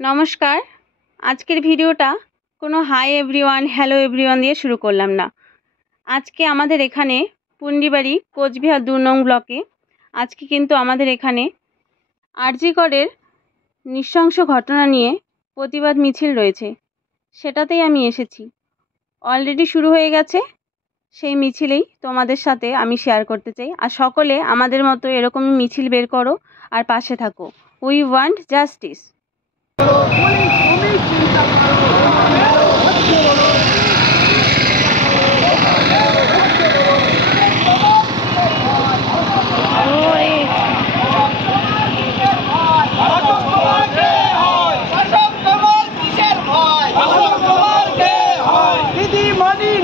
নমস্কার। আজকের ভিডিওটা কোনো হাই এভরিওয়ান হ্যালো এভরিওয়ান দিয়ে শুরু করলাম না। আজকে আমাদের এখানে পুন্ডিবাড়ি কোচবিহার ২ নং ব্লকে আজকে কিন্তু আমাদের এখানে আরজি করের নৃশংস ঘটনা নিয়ে প্রতিবাদ মিছিল রয়েছে, সেটাতেই আমি এসেছি। অলরেডি শুরু হয়ে গেছে, সেই মিছিলেই তোমাদের সাথে আমি শেয়ার করতে চাই। আর সকলে আমাদের মতো এরকমই মিছিল বের করো আর পাশে থাকো। We want justice.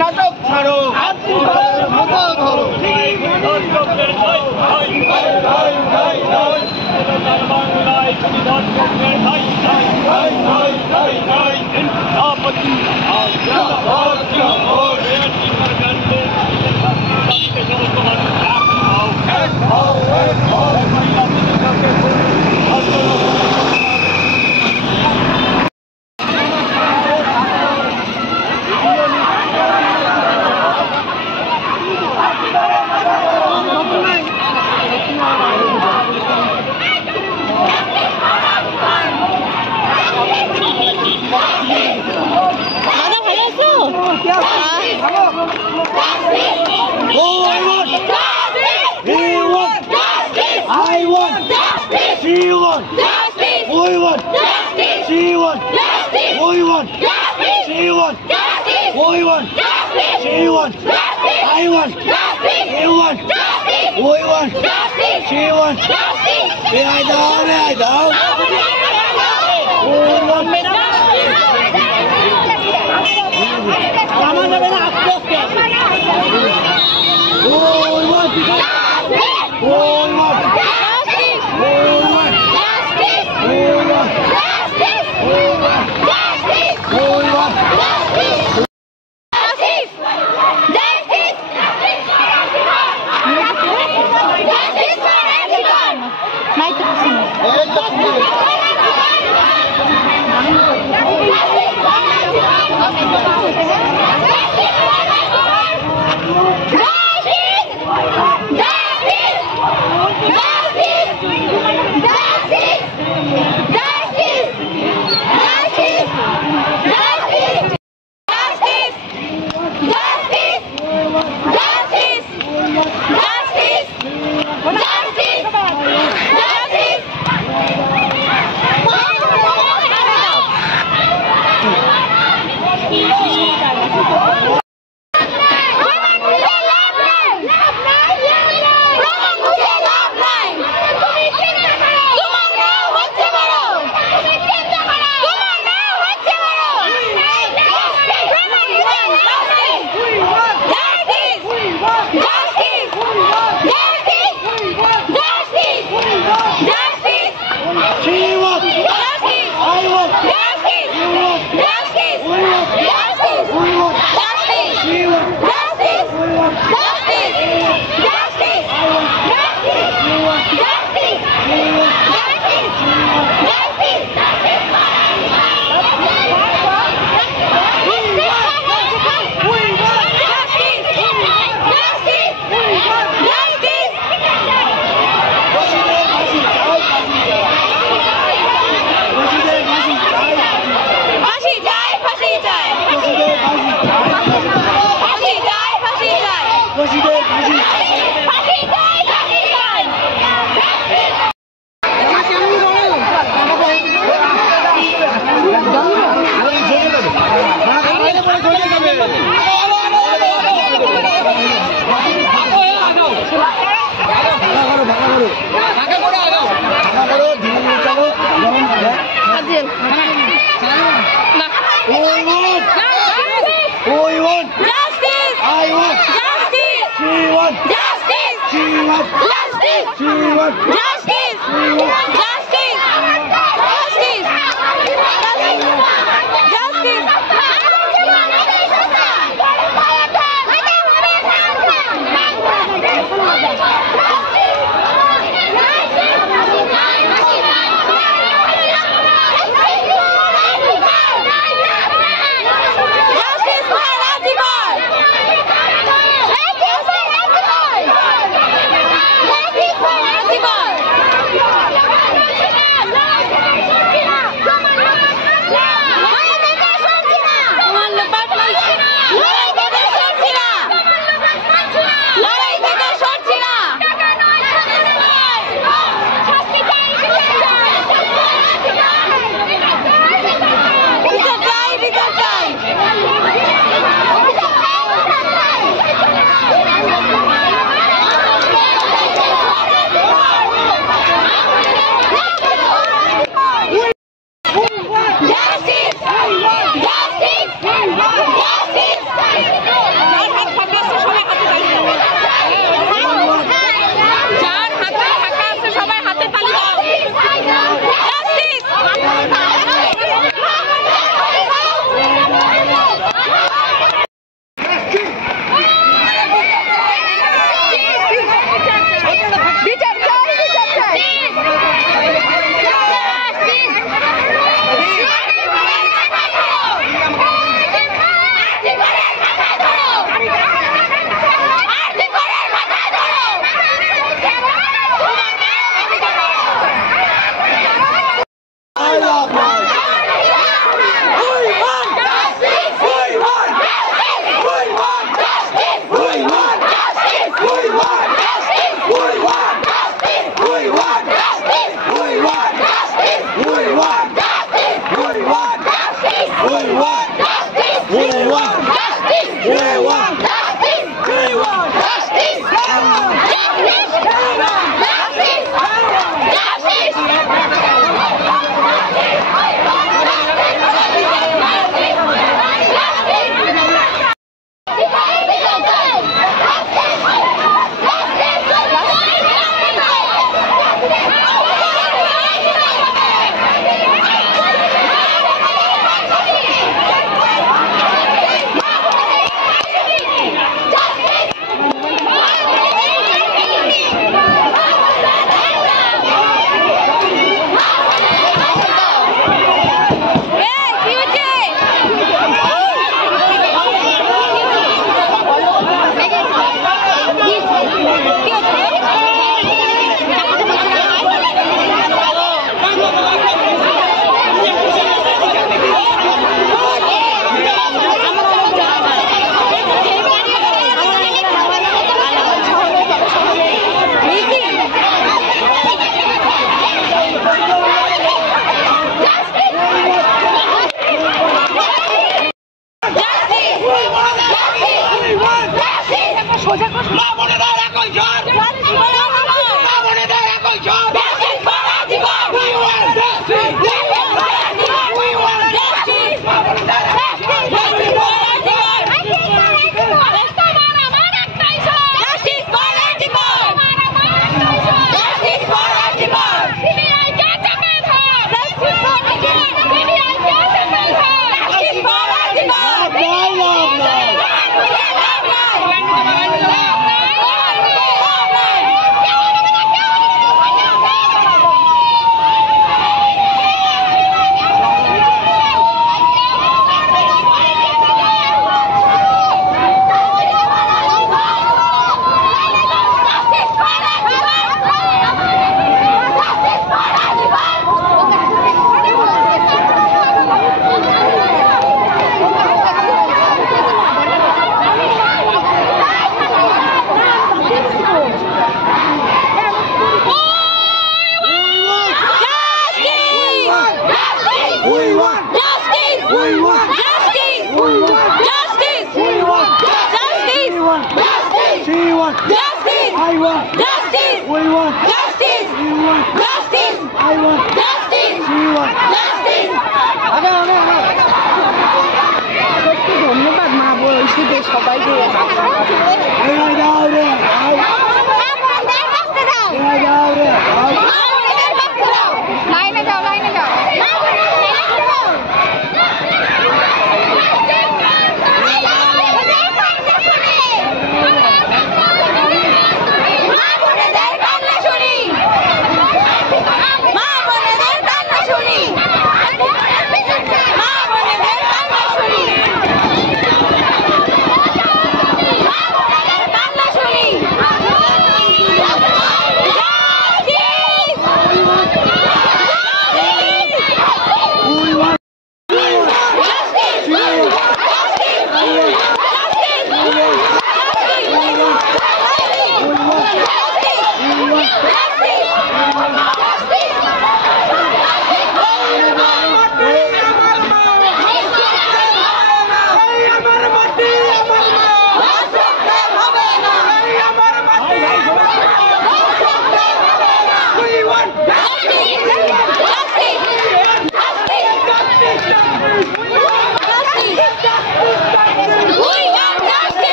নাটক ছাড়ো,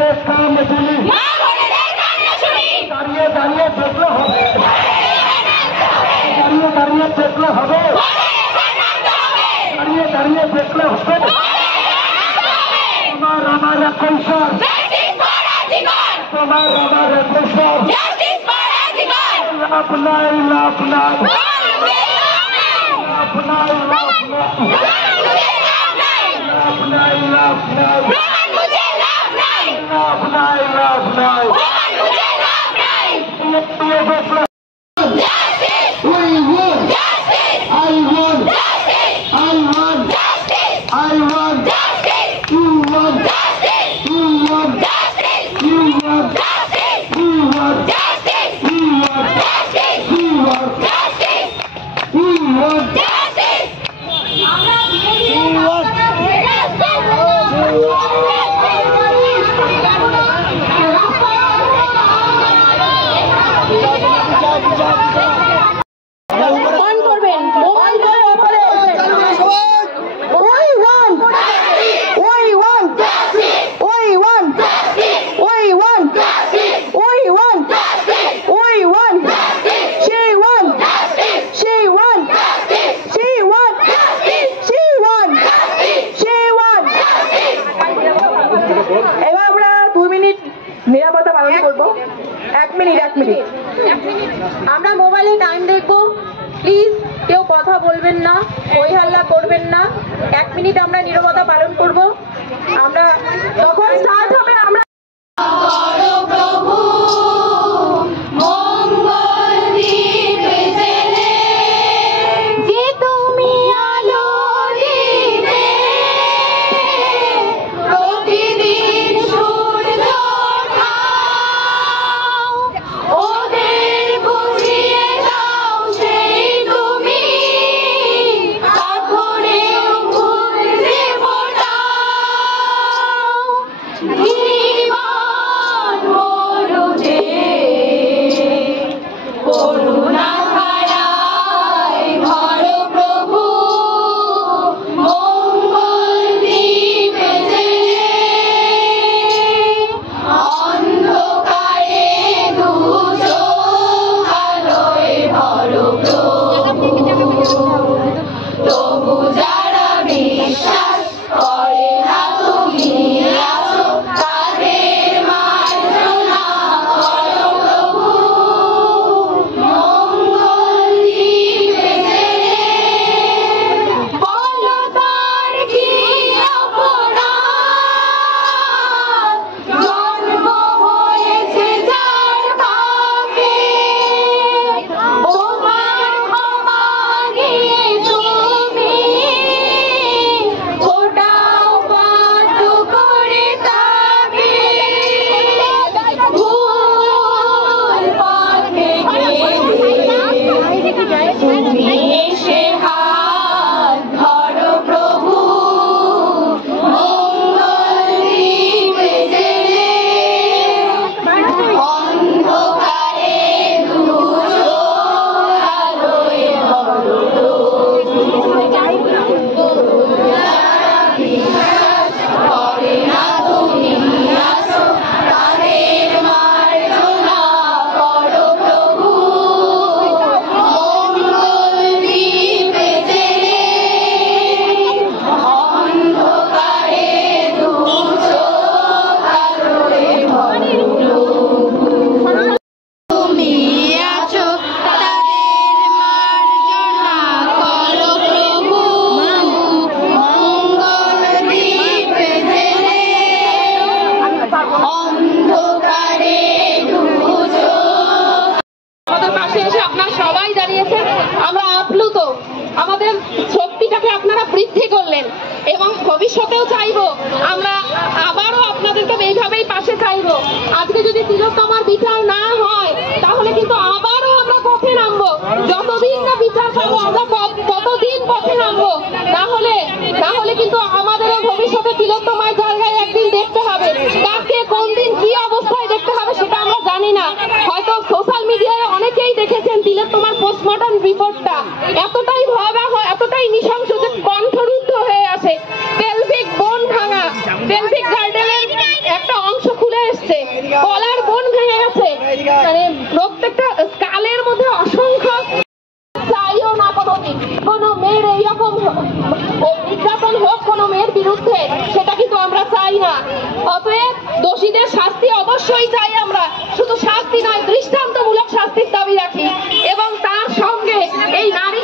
দেশ কাম শুনি দাঁড়িয়ে দাঁড়িয়ে দেখলে হবে দাঁড়িয়ে দাঁড়িয়ে দেখলে হবে দাঁড়িয়ে দাঁড়িয়ে দেখলে হবে তোমার আমার কৈশোর তোমার আমার কৈশোর লাভ নাই লাভ নাই লাভ নাই লাভ নাই লাভ নাই লাভ নাই লাভ নাই লাভ নাই We won! I won! I won! I won! You won! You won! You won! We won! We won! We won! We won! নিরাপত্তা পালন করবো। এক মিনিট আমরা মোবাইলে টাইম দেখবো। প্লিজ কেউ কথা বলবেন না, হই হাল্লা করবেন না। 1 মিনিট আমরা নিরাপত্তা পালন করব। আমরা যখন স্টার্ট হবে আমরা আমাদের শক্তিটাকে আপনারা বৃদ্ধি করলেন এবং ভবিষ্যতেও চাইবো আমরা আবারও আপনাদেরকে এইভাবেই পাশে চাইবো। আজকে যদি তিলোত্তমার বিচার না হয় তাহলে কিন্তু আবারও আমরা পথে নামবো। যতদিন না বিচার পাবো আমরা ততদিন পথে নামবো। তাহলে কিন্তু আমাদেরও ভবিষ্যতে তিলোত্তমার জায়গায় একদিন দেখতে হবে। তাকে কোন দিন কি অবস্থায় দেখতে হবে সেটা আমরা জানি না। হয়তো সোশ্যাল মিডিয়ায় অনেকেই দেখেছেন তিলোত্তমার পোস্টমর্টম রিপোর্টটা এতটাই ভয়াবহ, এতটাই নৃশংস যে কণ্ঠরুদ্ধ হয়ে আসে। পেলভিক বোন ভাঙা, পেলভিক গার্ডেনের একটা অংশ খুলে কলার বোন ভেঙে গেছে, মানে প্রত্যেকটা কালের মধ্যে অসংখ্য চাইও না কোনোদিন কোনো মেয়ের এইরকম নির্যাতন হোক কোনো মেয়ের বিরুদ্ধে, সেটা কিন্তু আমরা চাই না। অতএব দোষীদের শাস্তি অবশ্যই চাই আমরা, শুধু শাস্তি নয় দৃষ্টান্তমূলক শাস্তির দাবি রাখি এবং তার সঙ্গে এই নারী